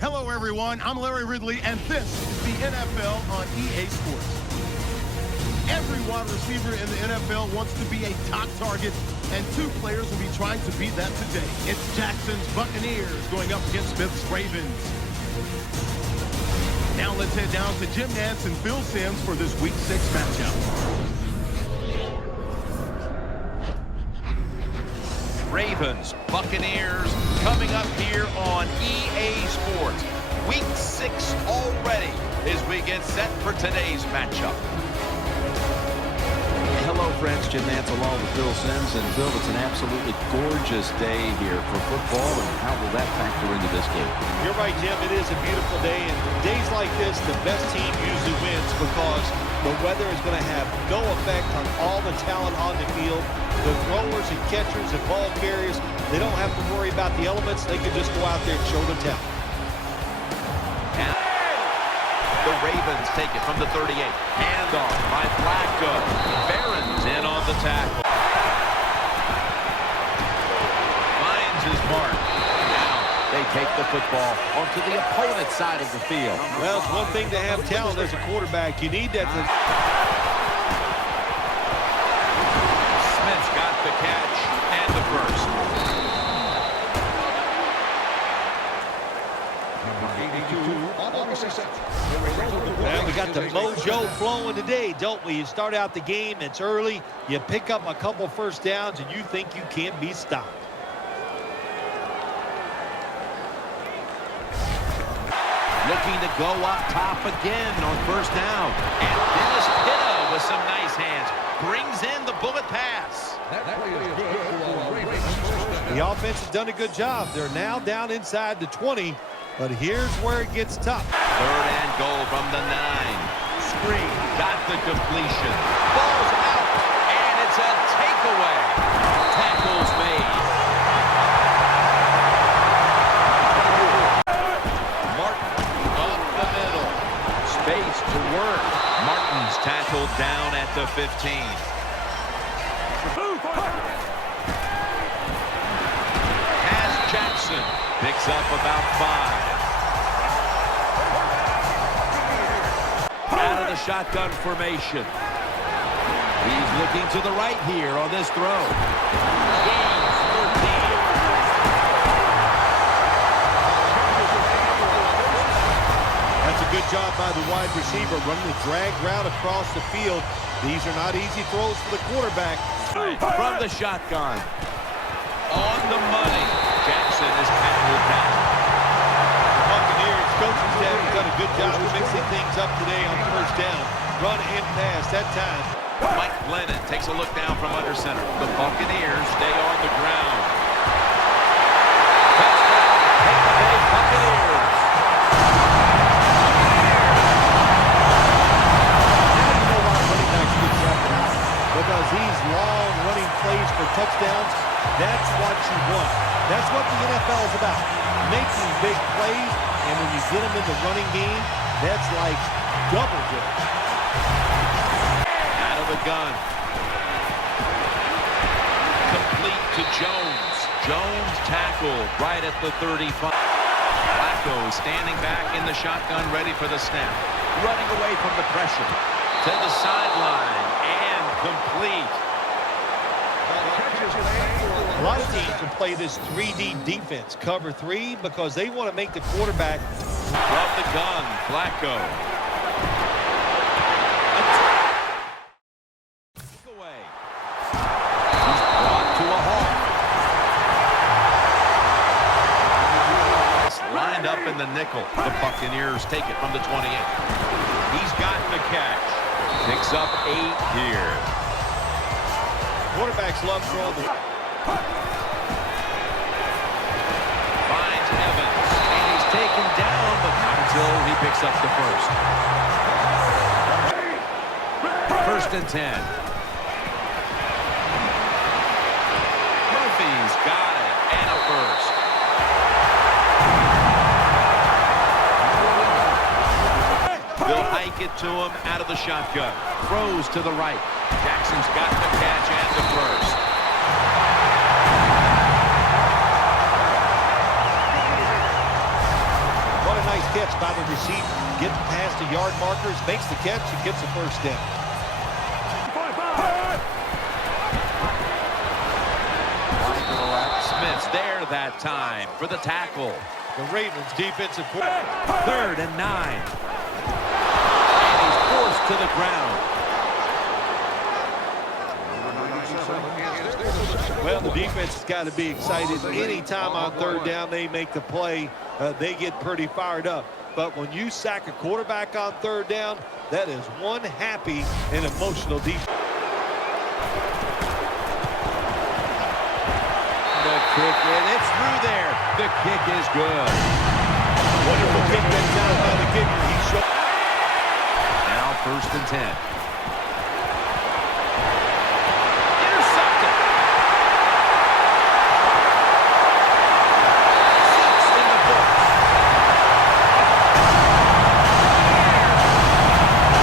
Hello, everyone. I'm Larry Ridley, and this is the NFL on EA Sports. Every wide receiver in the NFL wants to be a top target, and two players will be trying to be that today. It's Jackson's Buccaneers going up against Smith's Ravens. Now let's head down to Jim Nantz and Phil Simms for this Week 6 matchup. Ravens, Buccaneers, coming up here on EA Sports. Week 6 already as we get set for today's matchup. Hello, friends. Jim Nantz along with Phil Simms. And Phil, it's an absolutely gorgeous day here for football, and how will that factor into this game? You're right, Jim. It is a beautiful day, and days like this, the best team usually wins because the weather is going to have no effect on all the talent on the field. The throwers and catchers and ball carriers, they don't have to worry about the elements. They can just go out there and show their talent. And the Ravens take it from the 38. Handoff by Flacco. Barron's in on the tackle. Finds his mark. Now They take the football onto the opponent's side of the field. Well, it's one thing to have talent as a quarterback. You need that. Smith's got the catch and the first. Well, we got the mojo flowing today, don't we? You start out the game, it's early, you pick up a couple first downs, and you think you can't be stopped. Looking to go up top again on first down. And Dennis Pitta with some nice hands brings in the bullet pass. The offense has done a good job. They're now down inside the 20, but here's where it gets tough. 3rd and goal from the 9. Screen, got the completion. Ball's out, and it's a takeaway. Tackles made. Martin up the middle. Space to work. Martin's tackled down at the 15. Has Jackson. Picks up about 5. Out of the shotgun formation. He's looking to the right here on this throw. Gains 13. That's a good job by the wide receiver, running the drag route across the field. These are not easy throws for the quarterback. From the shotgun. On the money. Jackson is tackled down. Buccaneers coaching staff has done a good job of mixing things up today on first down. Run and pass that time. Mike Glennon takes a look down from under center. The Buccaneers stay on the ground. Touchdown, Tampa Bay Buccaneers. Now you know why running backs get drafted out. Because these long running plays for touchdowns, that's what you want. That's what the NFL is about. Making big plays, and when you get them in the running game, that's like double good. Out of the gun. Complete to Jones. Jones tackled right at the 35. Flacco standing back in the shotgun, ready for the snap. Running away from the pressure. To the sideline and complete. A lot of teams can play this 3-deep defense, cover 3, because they want to make the quarterback. From the gun, Flacco. Away. He's brought to a halt. Lined up in the nickel. The Buccaneers take it from the 28. He's got the catch. Picks up 8 here. Quarterbacks love throwing the... Finds Evans, and he's taken down, but not until he picks up the first. 1st and 10. Murphy's got it, and a first. They'll hike it to him out of the shotgun. Throws to the right. Jackson's got the catch and the first. catch by the receiver. Getting past the yard markers, makes the catch, and gets the first down. Smith's there that time for the tackle. The Ravens defensive court. 3rd and 9. And he's forced to the ground. Well, the defense has got to be excited. Anytime on 3rd down they make the play, they get pretty fired up. But when you sack a quarterback on 3rd down, that is one happy and emotional defense. The kick, and it's through there. The kick is good. Wonderful kick that time by the kicker. He showed. Now 1st and 10. Intercepted. 6 in the books.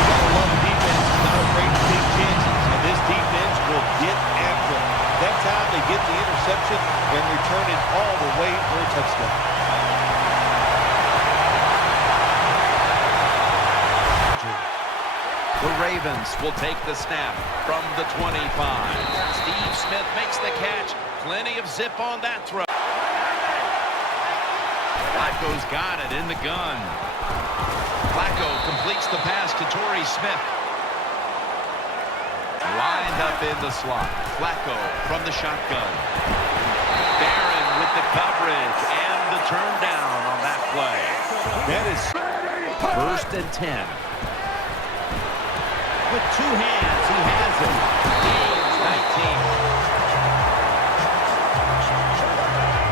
Gotta love the defense. He's not afraid to take chances, and this defense will get after him. That time they get the interception and return it all the way for a touchdown. The Ravens will take the snap from the 25. Steve Smith makes the catch. Plenty of zip on that throw. Flacco's got it in the gun. Flacco completes the pass to Torrey Smith. Lined up in the slot. Flacco from the shotgun. Barron with the coverage and the turn down on that play. That is 1st and 10. With 2 hands, he has it. Gains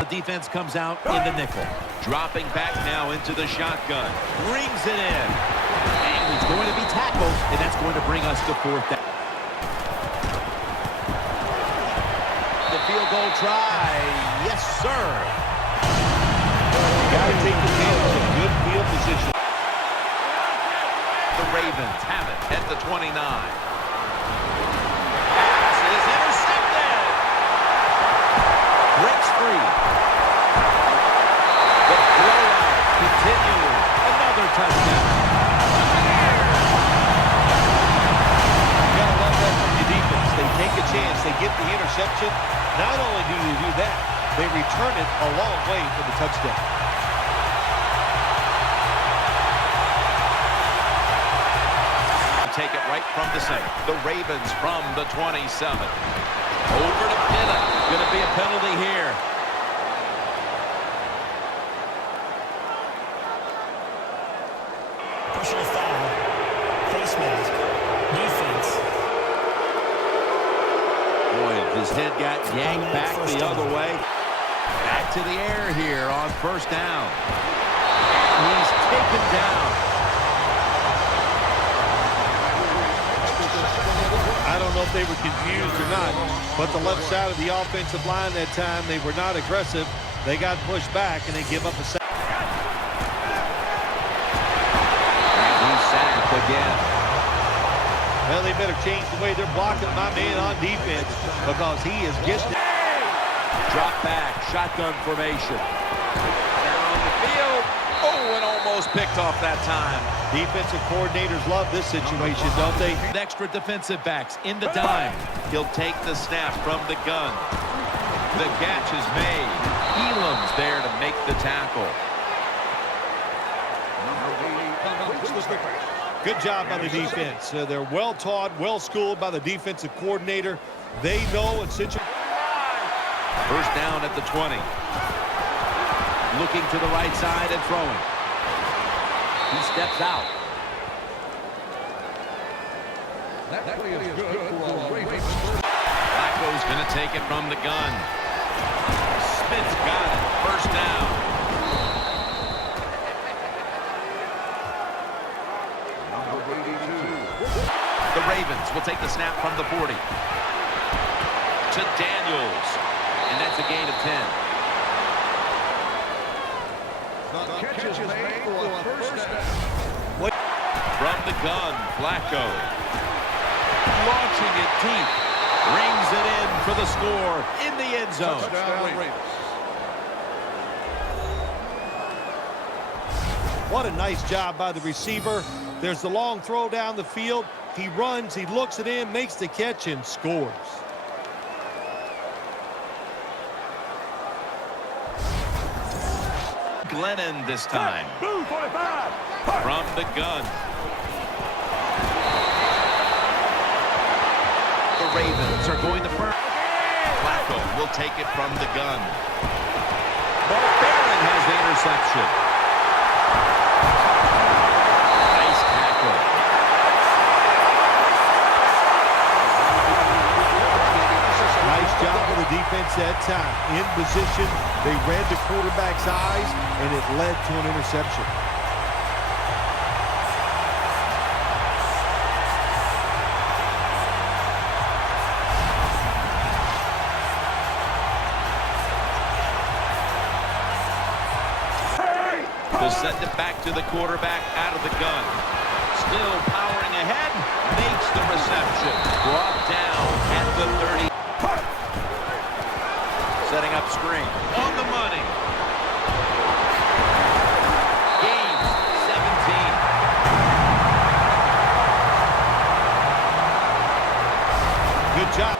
19. The defense comes out in the nickel. Dropping back now into the shotgun. Brings it in. And he's going to be tackled, and that's going to bring us to 4th down. The field goal try. Yes, sir. got to take advantage of good field position. The Ravens have it at the 29. Pass is intercepted. Breaks free. The blowout continues. Another touchdown. You got to love that from your defense. They take a chance. They get the interception. Not only do they do that, they return it a long way for the touchdown. Take it right from the center. The Ravens from the 27. Over to Pitta. Going to be a penalty here. Personal foul. Face mask. Defense. Boy, his head got yanked back the other way. Back to the air here on 1st down. He's taken down. I don't know if they were confused or not, but the left side of the offensive line that time, they were not aggressive. They got pushed back, and they give up a sack. And he's sacked again. Well, they better change the way they're blocking my man on defense because he is just... Drop back, shotgun formation. Down the field. Oh, and almost picked off that time. Defensive coordinators love this situation, don't they? Extra defensive backs in the dime. He'll take the snap from the gun. The catch is made. Elam's there to make the tackle. Good job by the defense. They're well-taught, well-schooled by the defensive coordinator. They know in situation. 1st down at the 20. Looking to the right side and throwing. He steps out. Flacco's going to take it from the gun. Smith's got it. 1st down. The Ravens will take the snap from the 40. To Daniels. And that's a gain of 10. Catch is made for a 1st down. From the gun, Flacco. Launching it deep. Rings it in for the score in the end zone. What a nice job by the receiver. There's the long throw down the field. He runs, he looks it in, makes the catch, and scores. Glennon this time. From the gun. The Ravens are going to burn. Flacco will take it from the gun. Barron has the interception. Nice tackle. Nice job for the defense that time. In position, they read the quarterback's eyes, and it led to an interception. To send it back to the quarterback out of the gun. Still powering ahead. Makes the reception. Brought down at the 30. Setting up screen. On the money. Gain 17. Good job.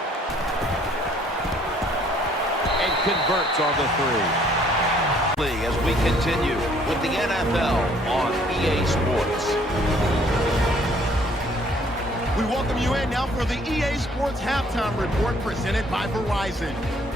And converts on the 3. As we continue with the NFL on EA Sports. We welcome you in now for the EA Sports Halftime Report presented by Verizon.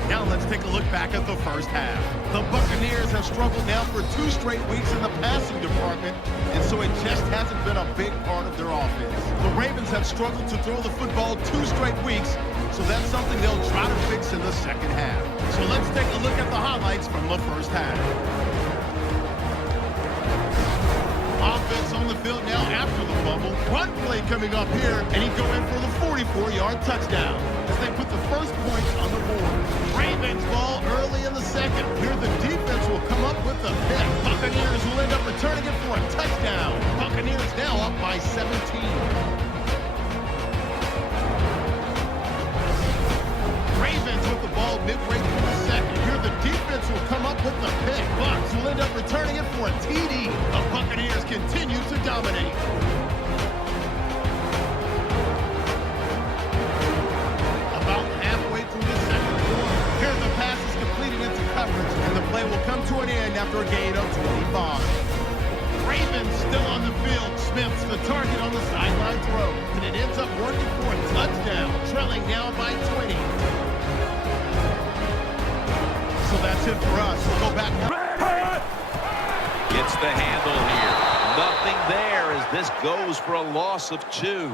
Now let's take a look back at the first half. The Buccaneers have struggled now for 2 straight weeks in the passing department, and so it just hasn't been a big part of their offense. The Ravens have struggled to throw the football 2 straight weeks, so that's something they'll try to fix in the second half. So let's take a look at the highlights from the first half. Offense on the field now after the fumble. Run play coming up here, and he'd go in for the 44-yard touchdown as they put the first points on the board. Ravens ball early in the second. Here the defense will come up with the pick. Buccaneers will end up returning it for a touchdown. Buccaneers now up by 17. Ravens with the ball midway through the second. Here the defense will come up with the pick. Bucs will end up returning it for a TD. The Buccaneers continue to dominate. About halfway through the second quarter. Here the pass is completed into coverage, and the play will come to an end after a gain of 25. Ravens still on the field. Smith's the target on the sideline throw, and it ends up working for a touchdown, trailing now by 20. So that's it for us. We'll go back now. Gets the handle here. Nothing there as this goes for a loss of 2.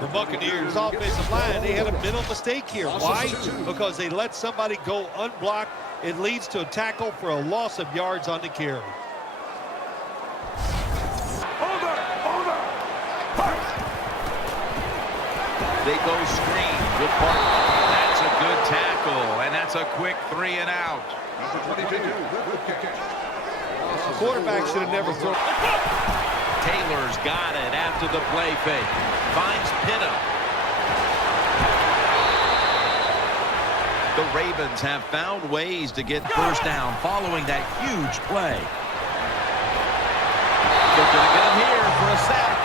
The Buccaneers offensive line, they had a mental mistake here. Why? Because they let somebody go unblocked. It leads to a tackle for a loss of yards on the carry. They go screen with Barton. That's a good tackle, and that's a quick 3 and out. The quarterback should have never thrown. Taylor's got it after the play fake. Finds Pitta. The Ravens have found ways to get first down following that huge play. They're going to get him here for a sack.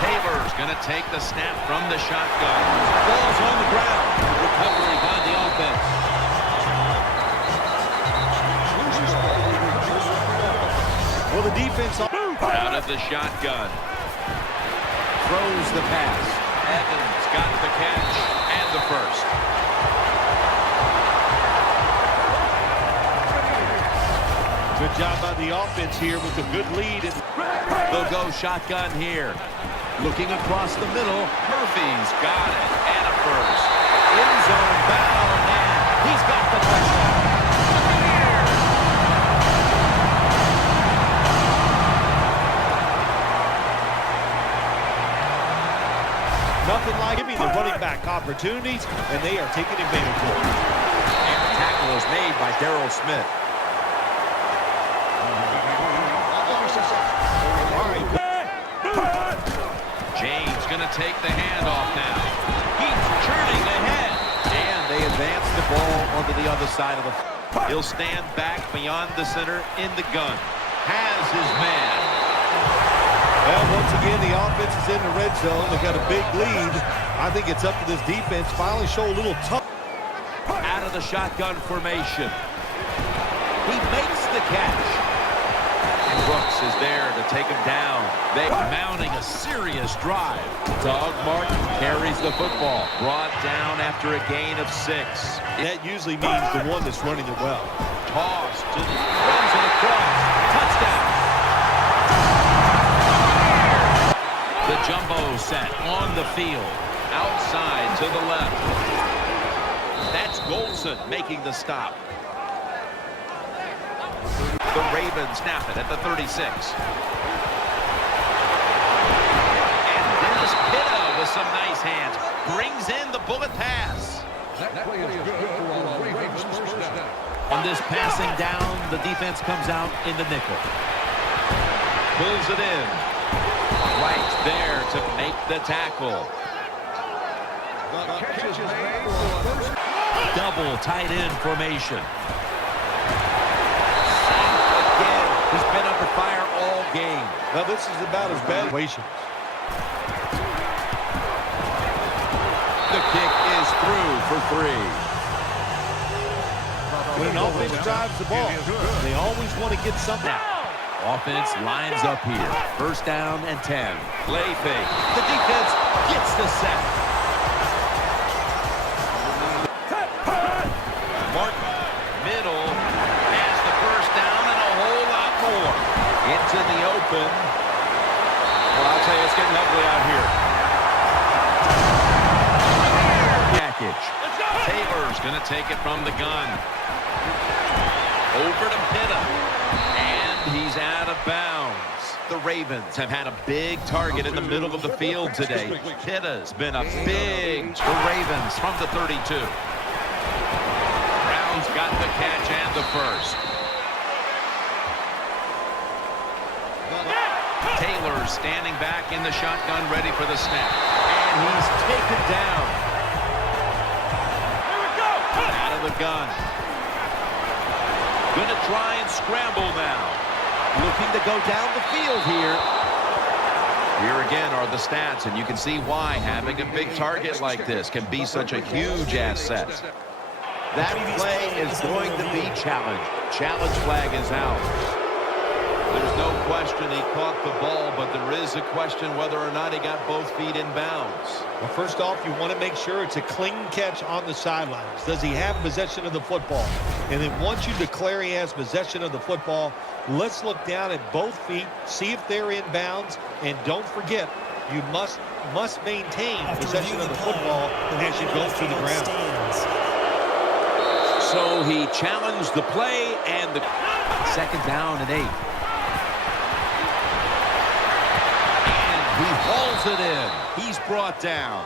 Taylor's going to take the snap from the shotgun. Ball's on the ground. Recovery by the offense. Well, the defense Out of the shotgun. Throws the pass. Evans got the catch and the first. Good job by the offense here with a good lead. They'll go shotgun here. Looking across the middle. Murphy's got it. And a first. End zone bound. And he's got the touchdown. Nothing like giving the running back opportunities, and they are taking advantage of it. And the tackle is made by Darryl Smith. James going to take the handoff now. He's turning ahead. And they advance the ball onto the other side of the He'll stand back beyond the center in the gun. Has his man. Well, once again, the offense is in the red zone. They've got a big lead. I think it's up to this defense finally show a little tough. Out of the shotgun formation. He makes the catch. Brooks is there to take him down. They're mounting a serious drive. Doug Martin carries the football. Brought down after a gain of 6. That usually means the one that's running it well. Tossed to runs it across. Touchdown. The jumbo set on the field. Outside to the left. That's Golson making the stop. The Ravens snap it at the 36. And Dennis Pitta with some nice hands. Brings in the bullet pass. That play is good for a Ravens first down. On this passing down, the defense comes out in the nickel. Pulls it in. Right there to make the tackle. The catch is made for a first. Double tight end formation. Sacked again. He's been under fire all game. Now, this is about as bad as situation. The kick is through for 3. When an offense drives the ball, they always want to get something. Offense lines up here. First down and 10. Play fake. The defense gets the sack. Martin, middle, has the first down and a whole lot more. Into the open. Well, I'll tell you, it's getting ugly out here. Package. Taylor's going to take it from the gun. Over to Pitta. And he's out of bounds. The Ravens have had a big target in the middle of the field today. Pitta's been a big... The Ravens from the 32. Brown's got the catch and the first. Taylor standing back in the shotgun, ready for the snap. And he's taken down. Here we go. Out of the gun. Gonna try and scramble now. Looking to go down the field here. Here again are the stats, and you can see why having a big target like this can be such a huge asset. That play is going to be challenged. Challenge flag is out. There's no question he caught the ball, but there is a question whether or not he got both feet in bounds. Well, first off, you want to make sure it's a clean catch on the sidelines. Does he have possession of the football? And then once you declare he has possession of the football, let's look down at both feet, see if they're in bounds, and don't forget, you must maintain possession of the football as you go to the ground. So he challenged the play, and the second down and 8. He hauls it in. He's brought down.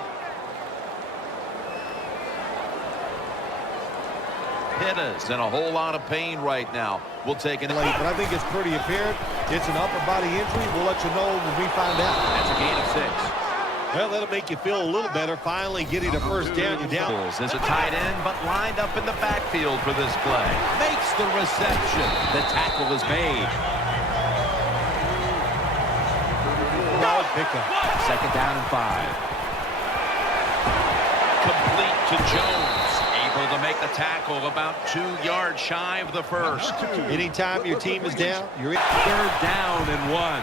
Pitta's in a whole lot of pain right now. We'll take it. But I think it's pretty apparent. It's an upper body injury. We'll let you know when we find out. That's a gain of 6. Well, that'll make you feel a little better. Finally getting a first down. You're down. Is a tight end, but lined up in the backfield for this play. Makes the reception. The tackle is made. Pickup. Second down and 5. Complete to Jones. Able to make the tackle about 2 yards shy of the first. Anytime your team is down, you're in. Third down and 1.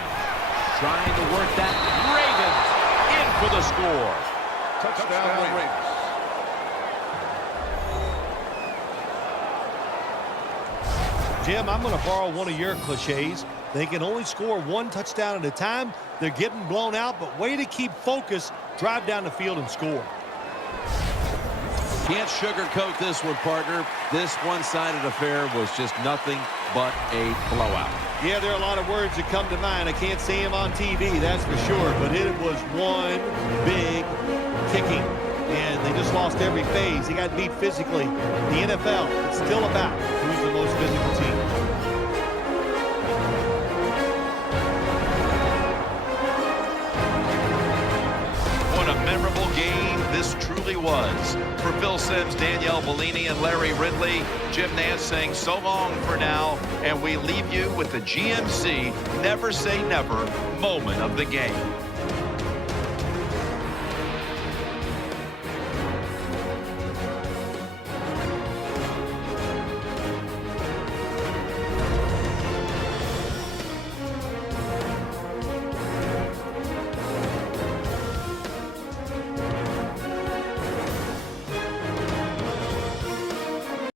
Trying to work that. Ravens in for the score. Touchdown Ravens. Jim, I'm going to borrow one of your cliches. They can only score 1 touchdown at a time. They're getting blown out, but way to keep focus, drive down the field and score. Can't sugarcoat this one, partner. This one-sided affair was just nothing but a blowout. Yeah, there are a lot of words that come to mind. I can't see them on TV, that's for sure, but it was one big kicking, and they just lost every phase. They got beat physically. The NFL, it's still about who's the most physical team. What a memorable game this truly was. Phil Simms, Danielle Bellini, and Larry Ridley. Jim Nance saying so long for now, and we leave you with the GMC Never Say Never moment of the game.